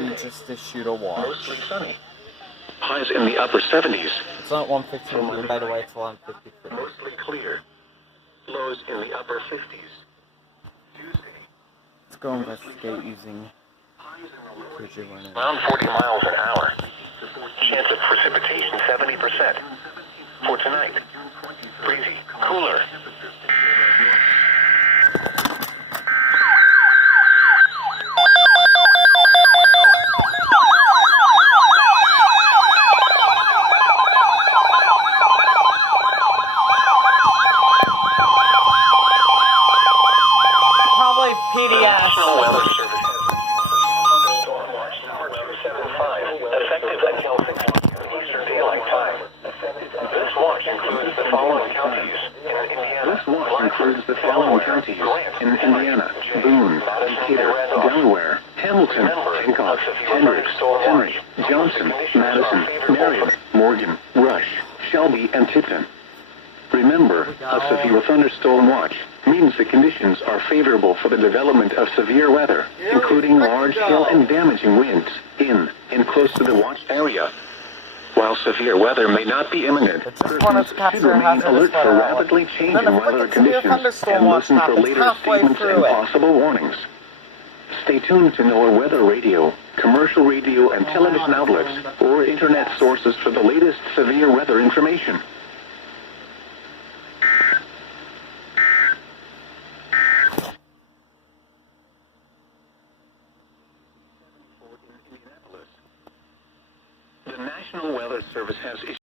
We just issued a watch. Mostly sunny. Highs in the upper 70s. It's not 1:15 p.m. by the way, it's 1:53. Mostly clear. Lows in the upper 50s. Tuesday. Let's go investigate using Vigilante. Around 40 miles an hour. Chance of precipitation 70%. For tonight. Breezy. Cooler. Probably PDS. National Weather Service has Thunderstorm Watch number 275, effective until 6 Eastern Daylight Time. This watch includes the following counties in Indiana: in Indiana, Boone, Decatur, Delaware, Hamilton, Hancock, Hendricks, Henry, Johnson, Madison, Marion, Morgan, Rush, Shelby, and Tipton. Remember, a severe thunderstorm watch means the conditions are favorable for the development of severe weather, including large hail and damaging winds in and close to the watched area. While severe weather may not be imminent, persons should remain alert for rapidly changing weather conditions and listen for later statements and possible warnings. Stay tuned to NOAA weather radio, commercial radio and television outlets, or internet sources for the latest severe weather information. The National Weather Service has issued